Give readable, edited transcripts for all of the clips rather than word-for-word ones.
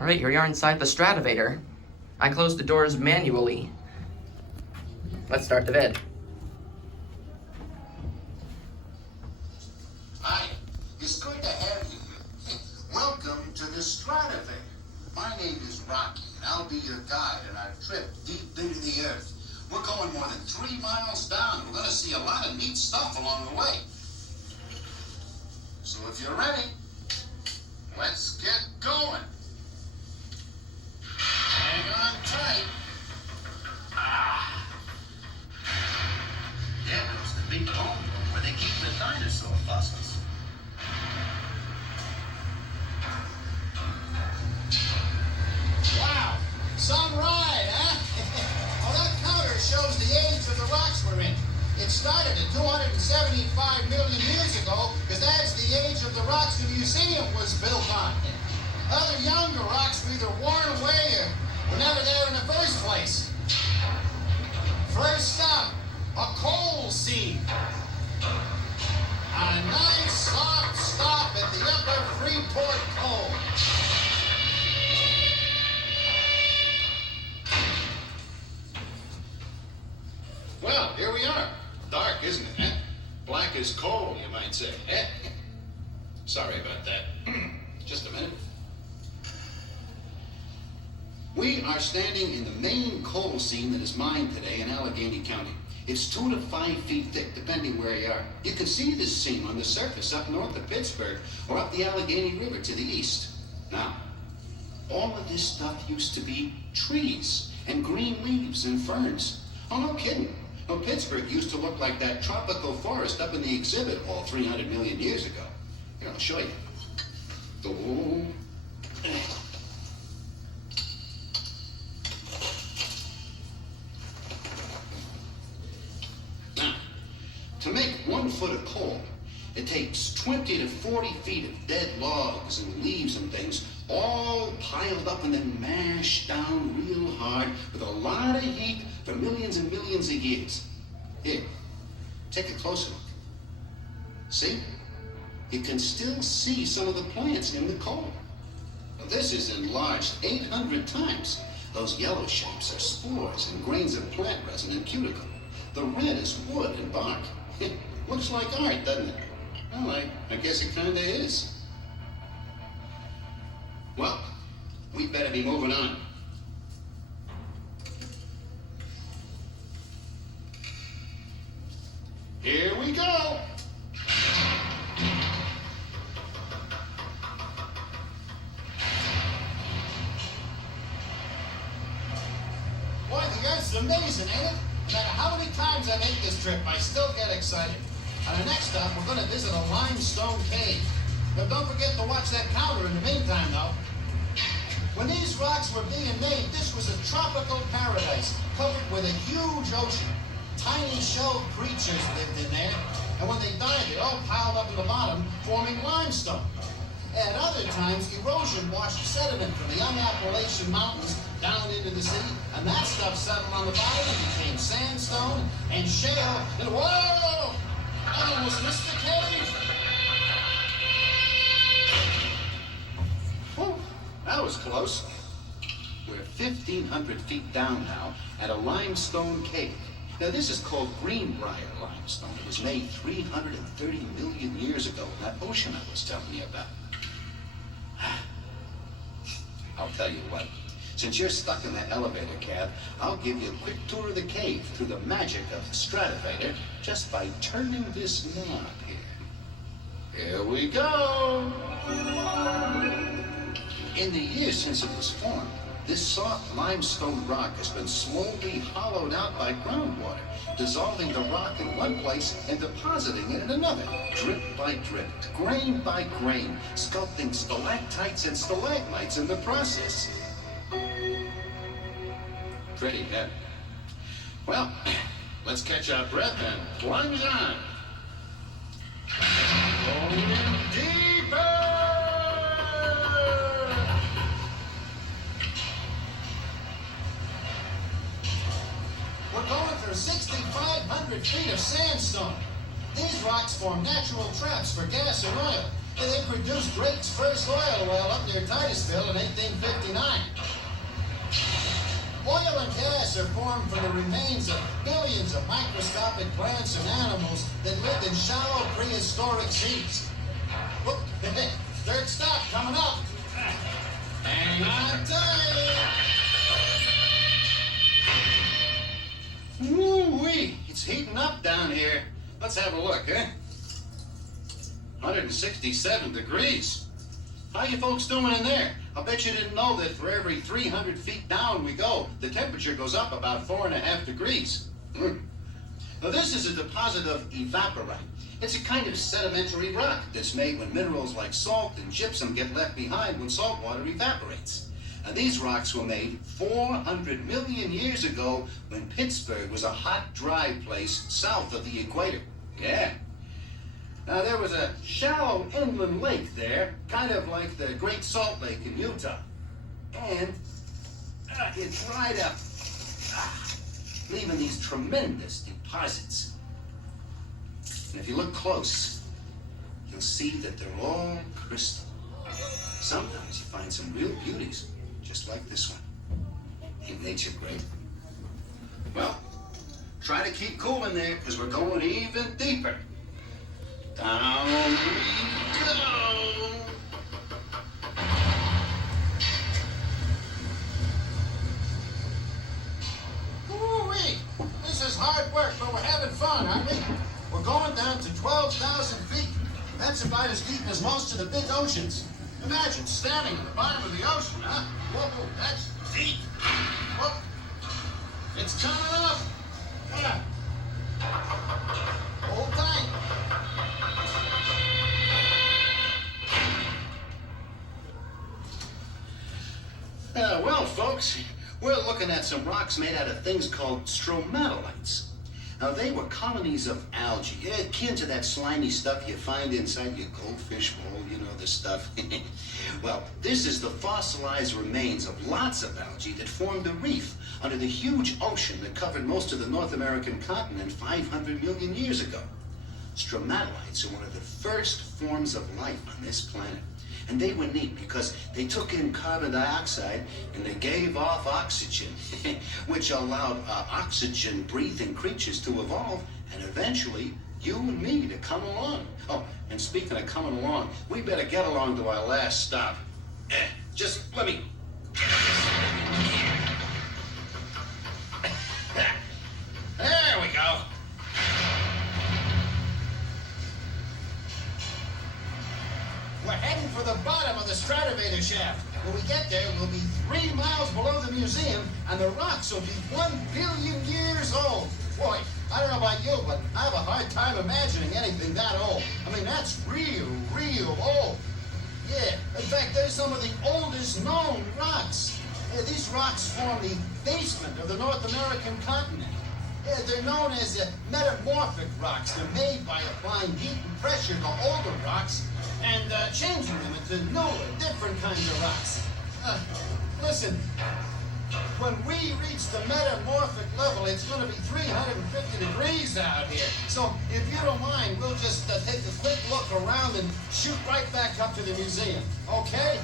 All right, here we are inside the Stratavator. I closed the doors manually. Let's start the vid. Hi, it's good to have you here. Welcome to the Stratavator. My name is Rocky, and I'll be your guide on our trip deep into the earth. We're going more than 3 miles down. We're going to see a lot of neat stuff along the way. So if you're ready, let's get going. Hang on tight. There goes the big dome where they keep the dinosaur fossils. Wow, some ride, huh? Well, that counter shows the age of the rocks we're in. It started at 275 million years ago, because that's the age of the rocks the museum was built on. Other younger rocks were either worn away or were never there in the first place. First stop, a coal seam. A nice soft stop at the upper Freeport coal. Well, here we are. Dark, isn't it, eh? Black as coal, you might say. Sorry about that. Just a minute. We are standing in the main coal seam that is mined today in Allegheny County. It's 2 to 5 feet thick, depending where you are. You can see this seam on the surface up north of Pittsburgh or up the Allegheny River to the east. Now, all of this stuff used to be trees and green leaves and ferns. Oh, no kidding. Well, Pittsburgh used to look like that tropical forest up in the exhibit hall 300 million years ago. Here, I'll show you. Oh. Now, to make 1 foot of coal, it takes 20 to 40 feet of dead logs and leaves and things, all piled up and then mashed down real hard with a lot of heat for millions and millions of years. Here, take a closer look. See? You can still see some of the plants in the coal. Now, this is enlarged 800 times. Those yellow shapes are spores and grains of plant resin and cuticle. The red is wood and bark. It looks like art, doesn't it? Well, I guess it kind of is. Well, we better be moving on. Here we go. Boy, the Earth's amazing, ain't it? No matter how many times I make this trip, I still get excited. On our next stop, we're going to visit a limestone cave. Now, don't forget to watch that counter in the meantime, though. When these rocks were being made, this was a tropical paradise covered with a huge ocean. Tiny shell creatures lived in there, and when they died, they all piled up in the bottom, forming limestone. At other times, erosion washed sediment from the young Appalachian Mountains down into the sea, and that stuff settled on the bottom and became sandstone and shale, and whoa! I almost missed the cave! Whew, that was close. We're 1,500 feet down now at a limestone cave. Now, this is called Greenbrier limestone. It was made 330 million years ago in that ocean I was telling you about. I'll tell you what. Since you're stuck in that elevator cab, I'll give you a quick tour of the cave through the magic of the Stratavator just by turning this knob here. Here we go! In the years since it was formed, this soft limestone rock has been slowly hollowed out by groundwater, dissolving the rock in one place and depositing it in another, drip by drip, grain by grain, sculpting stalactites and stalagmites in the process. Pretty, huh? Well, let's catch our breath and plunge on. Going deeper! We're going through 6,500 feet of sandstone. These rocks form natural traps for gas and oil. They produced Drake's first oil well up near Titusville in 1859. Oil and gas are formed from the remains of billions of microscopic plants and animals that lived in shallow prehistoric seas. Whoop, third stop coming up. Hang on tight. Woo-wee, it's heating up down here. Let's have a look, eh? 167 degrees. How you folks doing in there? I bet you didn't know that for every 300 feet down we go, the temperature goes up about 4.5 degrees. Now this is a deposit of evaporite. It's a kind of sedimentary rock that's made when minerals like salt and gypsum get left behind when salt water evaporates. Now these rocks were made 400 million years ago when Pittsburgh was a hot, dry place south of the equator. Yeah. Now, there was a shallow inland lake there, kind of like the Great Salt Lake in Utah. And it dried up, leaving these tremendous deposits. And if you look close, you'll see that they're all crystal. Sometimes you find some real beauties, just like this one. Ain't nature great? Well, try to keep cool in there, because we're going even deeper. Down we go. Woo-wee! This is hard work, but we're having fun, aren't we? We're going down to 12,000 feet. That's about as deep as most of the big oceans. Imagine standing at the bottom of the ocean, huh? Whoa, that's deep. Whoa. It's coming up. Yeah. Hold tight. Well, folks, we're looking at some rocks made out of things called stromatolites. Now, they were colonies of algae, akin to that slimy stuff you find inside your goldfish bowl, you know, the stuff. Well, this is the fossilized remains of lots of algae that formed a reef under the huge ocean that covered most of the North American continent 500 million years ago. Stromatolites are one of the first forms of life on this planet. And they were neat because they took in carbon dioxide and they gave off oxygen, which allowed oxygen-breathing creatures to evolve and eventually you and me to come along. Oh, and speaking of coming along, we better get along to our last stop. Just let me... There we go. We're heading for the bottom of the Stratavator shaft. When we get there, we'll be 3 miles below the museum, and the rocks will be 1 billion years old. Boy, I don't know about you, but I have a hard time imagining anything that old. I mean, that's real old. Yeah, in fact, they're some of the oldest known rocks. Yeah, these rocks form the basement of the North American continent. Yeah, they're known as metamorphic rocks. They're made by applying heat and pressure to older rocks and changing them into newer, different kinds of rocks. Listen, when we reach the metamorphic level, it's going to be 350 degrees out here. So if you don't mind, we'll just take a quick look around and shoot right back up to the museum. Okay?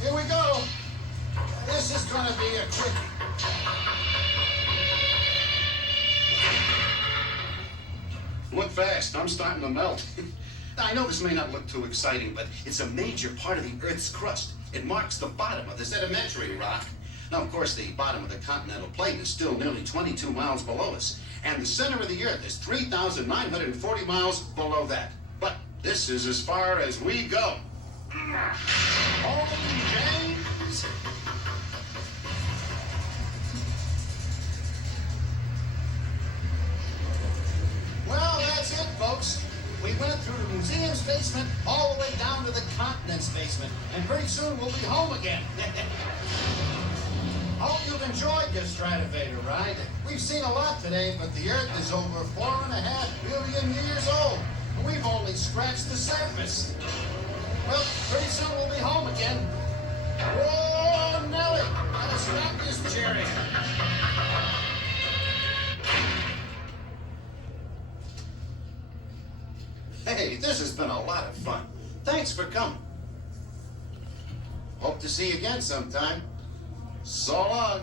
Here we go. This is going to be a quickie. Look fast, I'm starting to melt. Now, I know this may not look too exciting, but it's a major part of the Earth's crust. It marks the bottom of the sedimentary rock. Now, of course, the bottom of the continental plate is still nearly 22 miles below us, and the center of the Earth is 3,940 miles below that. But this is as far as we go. Home, James. Well, that's it, folks. We went through the museum's basement all the way down to the continent's basement. And pretty soon we'll be home again. Hope you've enjoyed this Stratavator ride. We've seen a lot today, but the Earth is over 4.5 billion years old. And we've only scratched the surface. Well, pretty soon we'll be home again. Whoa, Nelly! Gotta stop this chariot. Hey, this has been a lot of fun. Thanks see you again sometime. So long.